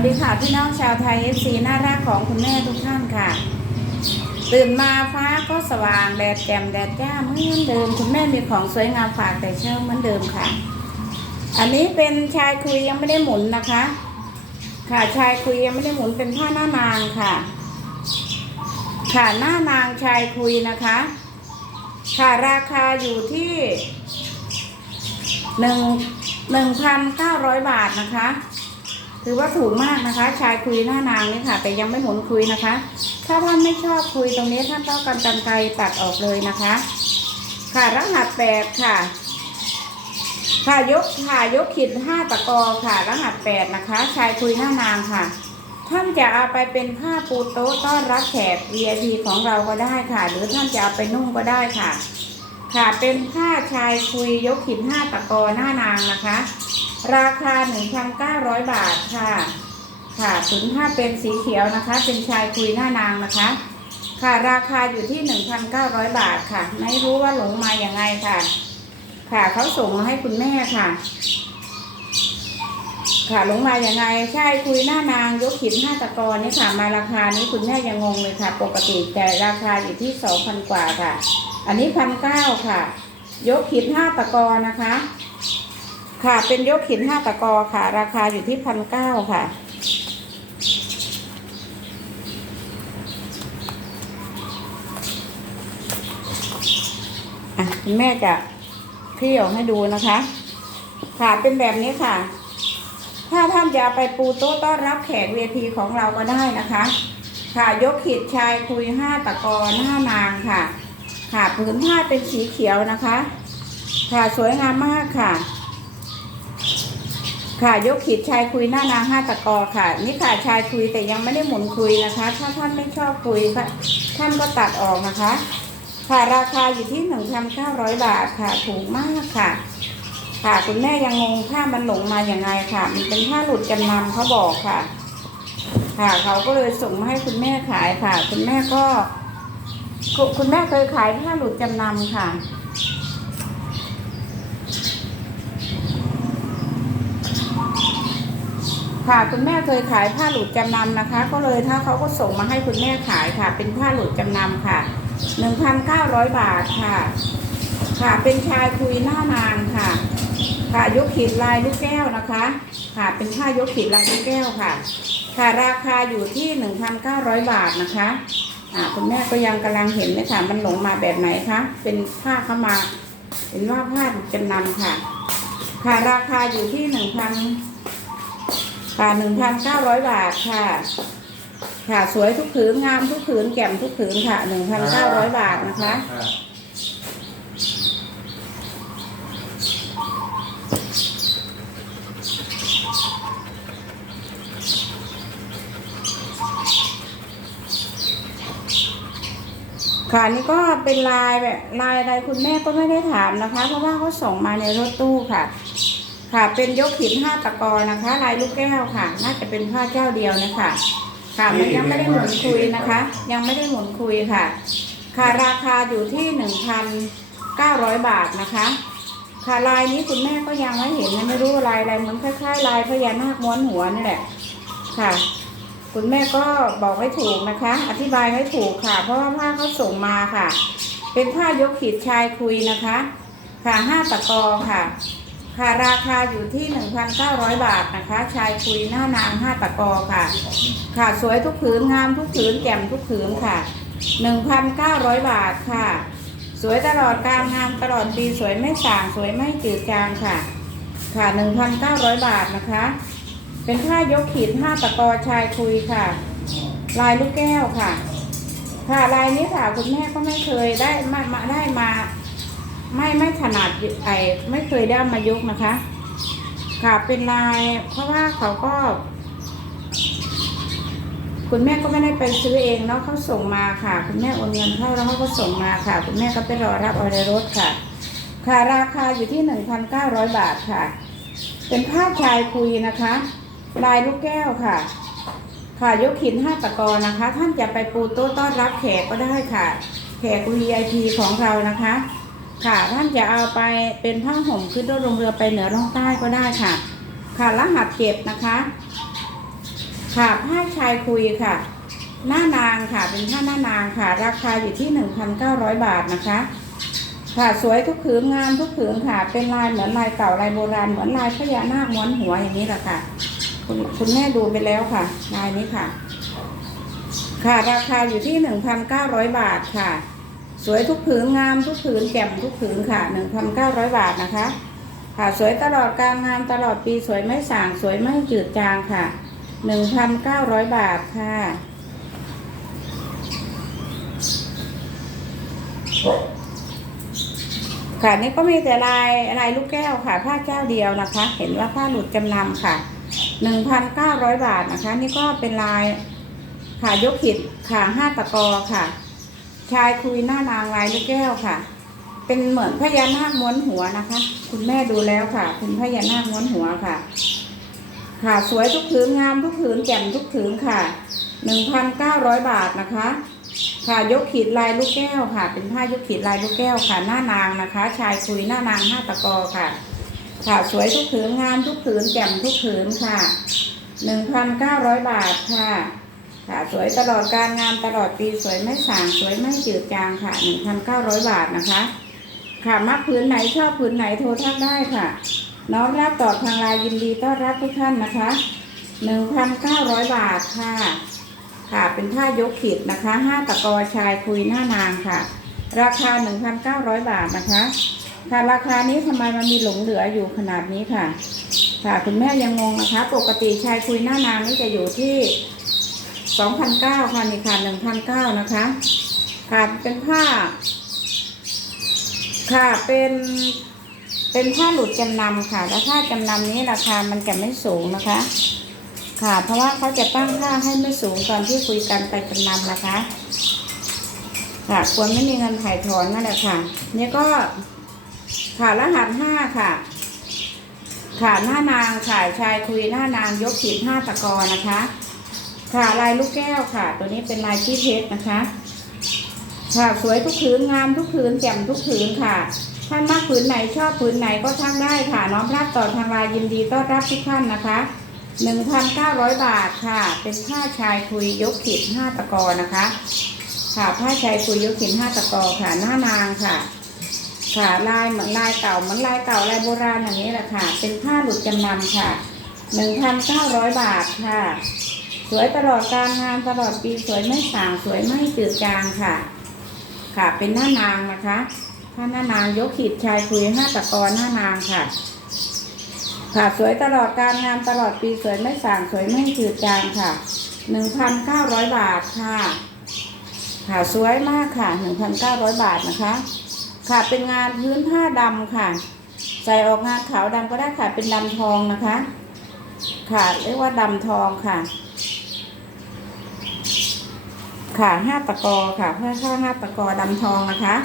วัสดีค่ะพี่น้องชาวไทยเอฟซีน่ารักของคุณแม่ทุกท่านค่ะ ตื่นมาฟ้าก็สว่างแดดแจ่มแดดจ้าเหมือนเดิม คุณแม่มีของสวยงามฝากแต่เช้าเหมือนเดิมค่ะ อันนี้เป็นชายคุยยังไม่ได้หมุนนะคะ ค่ะชายคุยยังไม่ได้หมุนเป็นผ้าหน้านางค่ะ ค่ะหน้านางชายคุยนะคะ ค่ะราคาอยู่ที่หนึ่งหนึ่งพันเก้าร้อยบาทนะคะ ถือว่าถูกมากนะคะ ชายคุยหน้านางนี่ค่ะ แต่ยังไม่หมุนคุยนะคะ ถ้าท่านไม่ชอบคุยตรงนี้ท่านก็กันกันไกตัดออกเลยนะคะ ค่ะรหัสแปดค่ะ ค่ะยกค่ะยกขีดห้าตะกอค่ะ รหัสแปดนะคะ ชายคุยหน้านางค่ะ ท่านจะเอาไปเป็นผ้าปูโต๊ะต้อนรับแขก VIP ของเราก็ได้ค่ะ หรือท่านจะเอาไปนุ่งก็ได้ค่ะ ค่ะเป็นผ้าชายคุยยกขีดห้าตะกอหน้านางนะคะ ราคา 1,900 บาทค่ะ ค่ะถึงถ้าเป็นสีเขียวนะคะ เป็นชายคุยหน้านางนะคะ ค่ะราคาอยู่ที่ 1,900 บาทค่ะ ไม่รู้ว่าหลงมาอย่างไงค่ะ ค่ะเขาส่งมาให้คุณแม่ค่ะ ค่ะหลงมาอย่างไงใช่คุยหน้านางยกขีดห้าตะกอนนี่ค่ะ มาราคานี้คุณแม่ยังงงเลยค่ะ ปกติแต่ราคาอยู่ที่สองพันกว่าค่ะ อันนี้พันเก้าค่ะ ยกขีดห้าตะกอนนะคะ ค่ะ เป็นยกขีดห้าตะกอค่ะ ราคาอยู่ที่พันเก้าค่ะ อะคุณแม่จะเที่ยวให้ดูนะคะ ค่ะ เป็นแบบนี้ค่ะ ถ้าท่านจะไปปูโต๊ะต้อนรับแขกเวทีของเราก็ได้นะคะ ค่ะ ยกขีดชายคุยห้าตะกอหน้านางค่ะ ค่ะผืนผ้าเป็นสีเขียวนะคะ ค่ะ สวยงามมากค่ะ ค่ะยกขีดชายคุยหน้านางห้าตะกอค่ะ นี่ค่ะชายคุยแต่ยังไม่ได้หมุนคุยนะคะ ถ้าท่านไม่ชอบคุยท่านก็ตัดออกนะคะ ค่ะราคาอยู่ที่หนึ่งพันเก้าร้อยบาทค่ะถูกมากค่ะ ค่ะคุณแม่ยังงงผ้ามันหลงมาอย่างไงค่ะ มันเป็นผ้าหลุดจำนำเขาบอกค่ะ ค่ะเขาก็เลยส่งมาให้คุณแม่ขายค่ะ คุณแม่ก็ คุณคุณแม่เคยขายผ้าหลุดจำนำค่ะ ค่ะคุณแม่เคยขายผ้าหลุดจำนำนะคะ ก็เลยถ้าเขาก็ส่งมาให้คุณแม่ขายค่ะ เป็นผ้าหลุดจำนำค่ะหนึ่งพันเก้าร้อยบาทค่ะ ค่ะเป็นชายคุยหน้านางค่ะ ค่ะยกขีดลายลูกแก้วนะคะ ค่ะเป็นผ้ายกขีดลายลูกแก้วค่ะ ค่ะราคาอยู่ที่หนึ่งพันเก้าร้อยบาทนะคะอ่าคุณแม่ก็ยังกำลังเห็นเลยค่ะ มันหลงมาแบบไหนคะเป็นผ้าเข้ามาเป็นว่าผ้าจำนำค่ะ ค่ะราคาอยู่ที่หนึ่งพัน ค่ะหนึ่งพันเก้าร้อยบาทค่ะ ค่ะสวยทุกผืนงามทุกผืนแจ่มทุกผืนค่ะหนึ่งพันเก้าร้อยบาทนะคะ ค่ะนี่ก็เป็นลายแบบลายอะไรคุณแม่ก็ไม่ได้ถามนะคะ เพราะว่าเขาส่งมาในรถตู้ค่ะ ค่ะเป็นยกหินห้าตะกอนะคะ ลายลูกแก้วค่ะ น่าจะเป็นผ้าเจ้าเดียวนะคะค่ะมันยังไม่ได้หมุนคุยนะคะ ยังไม่ได้หมุนคุยค่ะ ค่ะราคาอยู่ที่หนึ่งพันเก้าร้อยบาทนะคะ ค่ะลายนี้คุณแม่ก็ยังไม่เห็นนะไม่รู้ว่าลายอะไรเหมือนคล้ายๆ ลายพญานาคม้วนหัวนี่แหละค่ะ คุณแม่ก็บอกไม่ถูกนะคะ อธิบายไม่ถูกค่ะ เพราะว่าผ้าเขาส่งมาค่ะ เป็นผ้ายกขีดชายคุยนะคะ ค่ะห้าตะกอค่ะ ค่ะราคาอยู่ที่ 1,900 บาทนะคะ ชายคุยหน้านางห้าตะกอค่ะ ค่ะ สวยทุกผืนงามทุกผืนแจ่มทุกผืนค่ะ 1,900 บาทค่ะ สวยตลอดการงามตลอดปีสวยไม่ส่างสวยไม่จืดจางค่ะ ค่ะ 1,900 บาทนะคะ เป็นผ้ายกขีดห้าตะกอชายคุยค่ะ ลายลูกแก้วค่ะ ค่ะลายนี้ค่ะคุณแม่ก็ไม่เคยได้มามาได้มา ไม่ไม่ถนัดไอไม่เคยได้เอามายกนะคะ ค่ะเป็นลายเพราะว่าเขาก็ คุณแม่ก็ไม่ได้ไปซื้อเองเนาะเขาส่งมาค่ะ คุณแม่โอนเงินเข้าแล้วเขาก็ส่งมาค่ะ คุณแม่ก็ไปรอรับออเดอร์รถค่ะ ค่ะราคาอยู่ที่หนึ่งพันเก้าร้อยบาทค่ะ เป็นผ้าชายคุยนะคะ ลายลูกแก้วค่ะค่ะยกหินห้าตะกอนะคะ ท่านจะไปปูโต๊ะต้อนรับแขกก็ได้ค่ะ แขก VIP ของเรานะคะ ค่ะ ท่านจะเอาไปเป็นผ้าห่มขึ้นรถลงเรือไปเหนือล่องใต้ก็ได้ค่ะ ค่ะรหัสเก็บนะคะ ค่ะผ้าชายคุยค่ะ หน้านางค่ะเป็นผ้าหน้านางค่ะ ราคาอยู่ที่1,900บาทนะคะ ค่ะสวยทุกผืนงามทุกผืนค่ะ เป็นลายเหมือนลายเก่าลายโบราณเหมือนลายพญานาคม้วนหัวอย่างนี้แหละค่ะ คุณคุณแม่ดูไปแล้วค่ะลายนี้ค่ะ ค่ะราคาอยู่ที่1,900บาทค่ะ วยทุกผืนงามทุกผืนแจ่มทุกผืนค่ะ 1,900 บาทนะคะ ค่ะสวยตลอดการงามตลอดปีสวยไม่สางสวยไม่จืดจางค่ะ 1,900 บาทค่ะค่ะนี่ก็มีแต่ลายลายลูกแก้วค่ะ ผ้าแก้วเดียวนะคะ เห็นว่าผ้าหลุดจำนำค่ะ 1,900 บาทนะคะ นี่ก็เป็นลายค่ะยกหิดค่ะห้าตะกอค่ะ ชายคุยหน้านางลายลูกแก้วค่ะ เป็นเหมือนพญานาคม้วนหัวนะคะ คุณแม่ดูแล้วค่ะ เป็นพญานาคม้วนหัวค่ะ ค่ะสวยทุกผืนงามทุกผืนแจ่มทุกผืนค่ะ1,900บาทนะคะ ค่ะยกขีดลายลูกแก้วค่ะ เป็นผ้ายกขีดลายลูกแก้วค่ะ หน้านางนะคะ ชายคุยหน้านางห้าตะกอค่ะ ค่ะสวยทุกผืนงามทุกผืนแจ่มทุกผืนค่ะ1,900บาทค่ะ ค่ะสวยตลอดการงานตลอดปีสวยไม่สางสวยไม่จืดจางค่ะ 1,900 บาทนะคะ ค่ะมักผืนไหนชอบผืนไหนโทรทักได้ค่ะ น้องรับตอบทางไลน์ยินดีต้อนรับทุกท่านนะคะ 1,900 บาทค่ะ ค่ะเป็นผ้ายกขีดนะคะห้าตะกอชายคุยหน้านางค่ะ ราคา 1,900 บาทนะคะ ค่ะราคานี้ทำไมมันมีหลงเหลืออยู่ขนาดนี้ค่ะ ค่ะคุณแม่ยังงงนะคะ ปกติชายคุยหน้านางนี่จะอยู่ที่ 2,900ค่ะนี่ค่ะ1,900นะคะค่ะเป็นผ้า ค่ะเป็นเป็นผ้าหลุดจำนำค่ะแล้วผ้าจำนำนี้ราคามันจะไม่สูงนะคะ ค่ะ เพราะว่าเขาจะตั้งค่าให้ไม่สูงตอนที่คุยกันไปจำนำนะคะ ค่ะควรไม่มีเงินถ่ายถอนนั่นแหละค่ะเนี่ยก็ค่ะรหัสห้าค่ะ ค่ะหน้านางค่ะชายคุยหน้านางยกขีดห้าตะกอนะคะ ค่ะลายลูกแก้วค่ะ ตัวนี้เป็นลายที่เพชรนะคะ ค่ะสวยทุกผืนงามทุกผืนแจ่มทุกผืนค่ะ ท่านมากผืนไหนชอบผืนไหนก็ทักได้ค่ะ น้อมรับต่อทางลน์ยินดีต้อนรับทุกท่านนะคะ1,900 บาทค่ะ เป็นผ้าชายคุยยกขีดห้าตะกอนะคะ ค่ะผ้าชายคุยยกขีดห้าตะกอค่ะ หน้านางค่ะ ค่ะลายเหมือนลายเก่าเหมือนลายเก่าลายโบราณอย่างนี้แหละค่ะ เป็นผ้าหลุดจำนำค่ะ 1,900 บาทค่ะ สวยตลอดการงานตลอดปีสวยไม่ส่างสวยไม่จืดจางค่ะ ค่ะเป็นหน้านางนะคะผ้าหน้านางยกขีดชายคุยห้าตะกอนหน้านางค่ะ ค่ะสวยตลอดการงานตลอดปีสวยไม่ส่างสวยไม่จืดจางค่ะหนึ่งพันเก้าร้อยบาทค่ะ ค่ะสวยมากค่ะหนึ่งพันเก้าร้อยบาทนะคะ ค่ะเป็นงานพื้นผ้าดำค่ะ ใส่ออกงานขาวดำก็ได้ค่ะเป็นดำทองนะคะ ค่ะเรียกว่าดำทองค่ะ ค่ะห้าตะกอค่ะผ้าข้าห้าตะกอดำทองนะคะ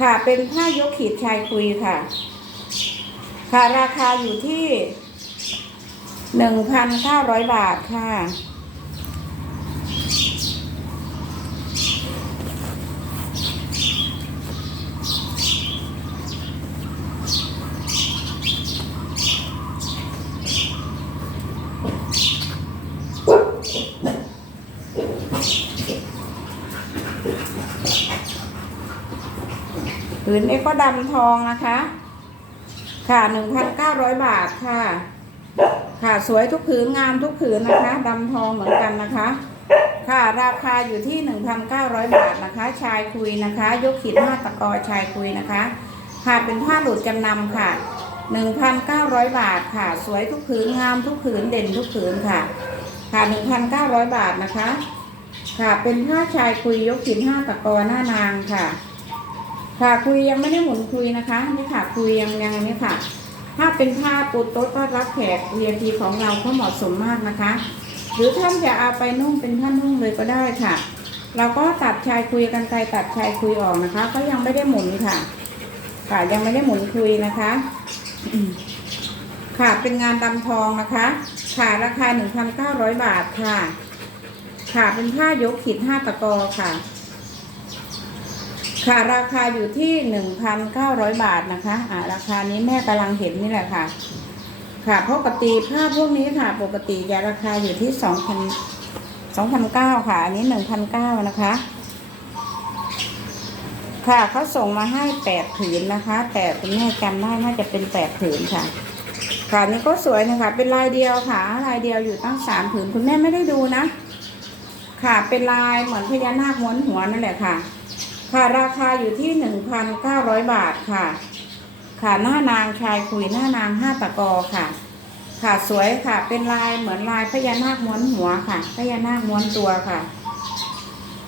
ค่ะเป็นผ้ายกขีดชายคุยค่ะ ค่ะราคาอยู่ที่หนึ่งพันเก้าร้อยบาทค่ะ ผืนนี้ก็ดำทองนะคะ ค่ะหนึ่งพันเก้าร้อยบาทค่ะ ค่ะสวยทุกผืนงามทุกผืนนะคะดำทองเหมือนกันนะคะ ค่ะราคาอยู่ที่หนึ่งพันเก้าร้อยบาทนะคะ ชายคุยนะคะ ยกขีดห้าตะกอชายคุยนะคะ ค่ะเป็นผ้าหลุดจำนำค่ะหนึ่งพันเก้าร้อยบาทค่ะ สวยทุกผืนงามทุกผืนเด่นทุกผืนค่ะ ค่ะหนึ่งพันเก้าร้อยบาทนะคะ ค่ะเป็นผ้าชายคุยยกขีดห้าตะกอหน้านางค่ะ ค่ะคุยยังไม่ได้หมุนคุยนะคะนี่ค่ะคุยยังยังนี่ค่ะถ้าเป็นผ้าปูโต๊ะต้อนรับแขก VIP ของเราก็เหมาะสมมากนะคะ หรือท่านจะเอาไปนุ่งเป็นท่านนุ่งเลยก็ได้ค่ะ เราก็ตัดชายคุยกันไกลตัดชายคุยออกนะคะ ก็ยังไม่ได้หมุนค่ะ ค่ะยังไม่ได้หมุนคุยนะคะค่ะเป็นงานดำทองนะคะ ค่ะราคา 1,900 บาทค่ะ ค่ะเป็นผ้ายกขีด5ตะกอค่ะ ค่ะราคาอยู่ที่หนึ่งพันเก้าร้อยบาทนะคะอ่าราคานี้แม่กำลังเห็นนี่แหละค่ะ ค่ะปกติผ้าพวกนี้ค่ะ ปกติจะราคาอยู่ที่สองพันสองพันเก้าค่ะ อันนี้หนึ่งพันเก้านะคะ ค่ะเขาส่งมาให้แปดผืนนะคะแต่คุณแม่จำได้น่าจะเป็นแปดผืนค่ะ ค่ะนี่ก็สวยนะคะเป็นลายเดียวค่ะ ลายเดียวอยู่ตั้งสามผืนคุณแม่ไม่ได้ดูนะ ค่ะเป็นลายเหมือนพญานาคม้วนหัวนั่นแหละค่ะ ค่ะราคาอยู่ที่หนึ่งพันเก้าร้อยบาทค่ะ ค่ะหน้านางชายคุยหน้านางห้าตะกอค่ะ ค่ะสวยค่ะ เป็นลายเหมือนลายพญานาคม้วนหัวค่ะ พญานาคม้วนตัวค่ะ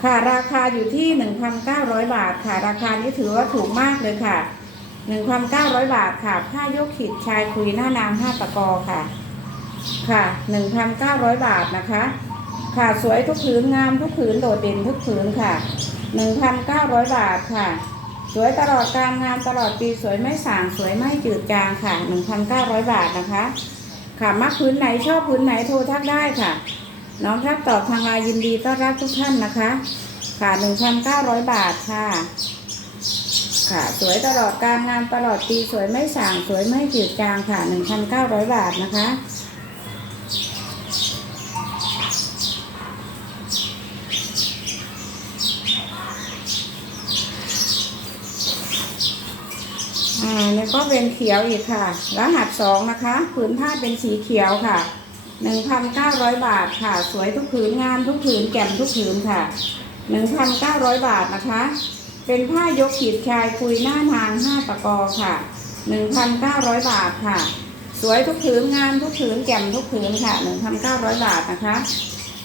ค่ะราคาอยู่ที่หนึ่งพันเก้าร้อยบาทค่ะ ราคานี้ถือว่าถูกมากเลยค่ะหนึ่งพันเก้าร้อยบาทค่ะ ผ้ายกขีดชายคุยหน้านางห้าตะกอค่ะ ค่ะหนึ่งพันเก้าร้อยบาทนะคะ ค่ะสวยทุกผืนงามทุกผืนโดดเด่นทุกผืนค่ะ หนึ่งพันเก้าร้อยบาทค่ะ สวยตลอดการงานตลอดปีสวยไม่สางสวยไม่จืดจางค่ะหนึ่งพันเก้าร้อยบาทนะคะ ค่ะมักพื้นไหนชอบพื้นไหนโทรทักได้ค่ะ น้องครับตอบทางไลน์ยินดีต้อนรับทุกท่านนะคะ ค่ะหนึ่งพันเก้าร้อยบาทค่ะ ค่ะ สวยตลอดการงานตลอดปีสวยไม่สางสวยไม่จืดจางค่ะหนึ่งพันเก้าร้อยบาทนะคะ อ่าเนี่ยก็เป็นเขียวอีกค่ะ รหัสสองนะคะผืนผ้าเป็นสีเขียวค่ะหนึ่งพันเก้าร้อยบาทค่ะ สวยทุกผืนงามทุกผืนแจ่มทุกผืนค่ะหนึ่งพันเก้าร้อยบาทนะคะ เป็นผ้ายกขีดชายคุยหน้านางห้าตะกอค่ะหนึ่งพันเก้าร้อยบาทค่ะ สวยทุกผืนงามทุกผืนแจ่มทุกผืนค่ะหนึ่งพันเก้าร้อยบาทนะคะ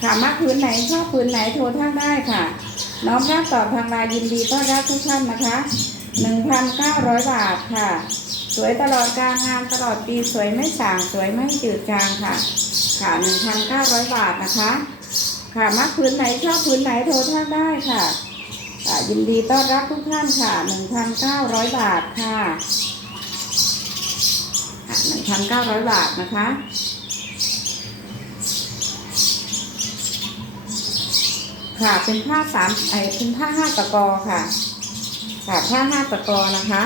ค่ะมักผืนไหนชอบผืนไหนโทรท่าได้ค่ะ น้องรับตอบทางไลน์ยินดีต้อนรับทุกท่านนะคะ 1,900 บาทค่ะ สวยตลอดการงานตลอดปีสวยไม่สางสวยไม่จืดจางค่ะ ค่ะ 1,900 บาทนะคะ ค่ะมักพื้นไหนชอบพื้นไหนโทรท่านได้ค่ะค่ะยินดีต้อนรับทุกท่านค่ะ 1,900 บาทค่ะค่ะ1,900 บาทนะคะค่ะเป็นผ้าสามไอเป็นผ้าห้าตะกอค่ะ ค่ะผ้าห้าตะกอนะคะ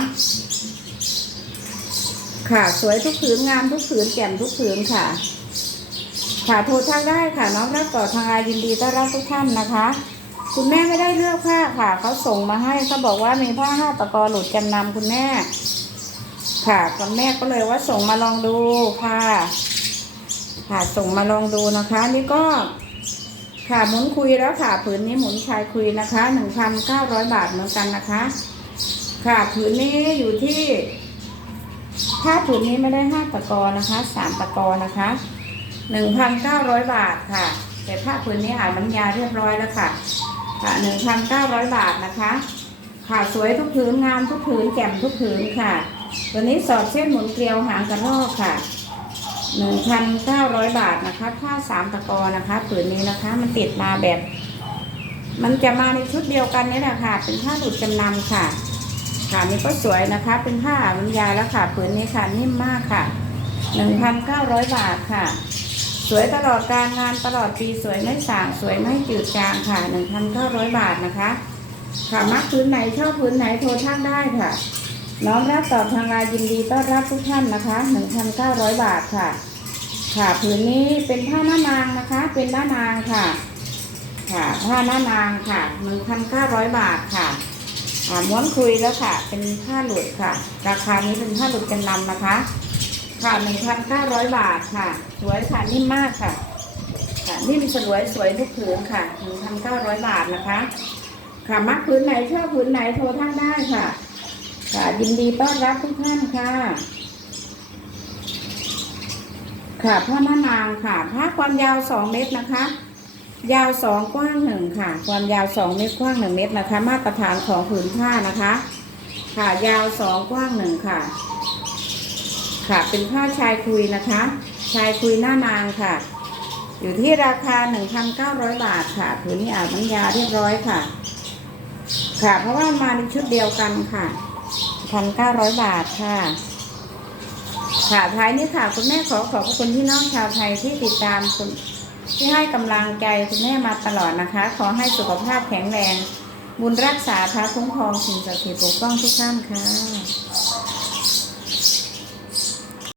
ค่ะสวยทุกผืนงามทุกผืนแจ่มทุกผืนค่ะ ค่ะโทรทางได้ค่ะน้องรับต่อทางไลน์ยินดีต้อนรับทุกท่านนะคะ คุณแม่ไม่ได้เลือกผ้าค่ะเขาส่งมาให้เขาบอกว่ามีผ้าห้าตะกอหลุดจำนำคุณแม่ ค่ะคุณแม่ก็เลยว่าส่งมาลองดูค่ะ ค่ะส่งมาลองดูนะคะ นี่ก็ ค่ะหมุนคุยแล้วค่ะผืนนี้หมุนชายคุยนะคะหนึ่งพันเก้าร้อยบาทเหมือนกันนะคะ ค่ะผืนนี้อยู่ที่ ถ้าผืนนี้ไม่ได้ห้าตะกอนะคะสามตะกอนะคะหนึ่งพันเก้าร้อยบาทค่ะ แต่ถ้าผืนนี้อ่านน้ำยาเรียบร้อยแล้วค่ะ ค่ะหนึ่งพันเก้าร้อยบาทนะคะ ค่ะสวยทุกผืนงามทุกผืนแจ่มทุกผืนค่ะ ตัวนี้สอดเส้นหมุนเกลียวหางกระรอกค่ะ หนึ่งพันเก้าร้อยบาทนะคะผ้าสามตะกอนะคะผืนนี้นะคะ มันติดมาแบบ มันจะมาในชุดเดียวกันนี่แหละค่ะ เป็นผ้าดูดจำนำค่ะ ค่ะนี่ก็สวยนะคะ เป็นผ้าบรรยายแล้วค่ะผืนนี้ค่ะนิ่มมากค่ะหนึ่งพันเก้าร้อยบาทค่ะ สวยตลอดการงานตลอดปีสวยไม่ส่างสวยไม่จืดจางค่ะหนึ่งพันเก้าร้อยบาทนะคะค่ะมักพื้นไหนชอบพื้นไหนโทรท่านได้ค่ะ น้องรับตอบทางไลน์ยินดีต้อนรับทุกท่านนะคะ1,900 บาทค่ะ ค่ะผืนนี้เป็นผ้าหน้านางนะคะ เป็นหน้านางค่ะ ค่ะผ้าหน้านางค่ะ1,900 บาทค่ะอ่าม้วนคุยแล้วค่ะ เป็นผ้าหลุดค่ะ ราคานี้เป็นผ้าหลุดจำนนำนะคะ ค่ะ1,900 บาทค่ะ สวยค่ะนิ่มมากค่ะ ค่ะนิ่มสวยสวยทุกผืนค่ะ1,900 บาทนะคะ ค่ะมักผืนไหนชอบผืนไหนโทรท่านได้ค่ะ ค่ะยินดีต้อนรับทุกท่านค่ะ ค่ะผ้าหน้านางค่ะผ้าความยาวสองเมตรนะคะ ยาวสองกว้างหนึ่งค่ะ ความยาวสองเมตรกว้างหนึ่งเมตรนะคะ มาตรฐานของผืนผ้านะคะ ค่ะยาวสองกว้างหนึ่งค่ะ ค่ะเป็นผ้าชายคุยนะคะ ชายคุยหน้านางค่ะ อยู่ที่ราคา 1,900 บาทค่ะผืนนี้อานน้ำยาเรียบร้อยค่ะ ค่ะ เพราะว่ามาในชุดเดียวกันค่ะ พันเก้าร้อยบาทค่ะ ค่ะท้ายนี้ค่ะคุณแม่ขอขอบคุณพี่น้องชาวไทยที่ติดตามคุณที่ให้กำลังใจคุณแม่มาตลอดนะคะ ขอให้สุขภาพแข็งแรง บุญรักษาพระคุ้มครองสิ่งศักดิ์สิทธิ์ปกป้องทุกท่านค่ะ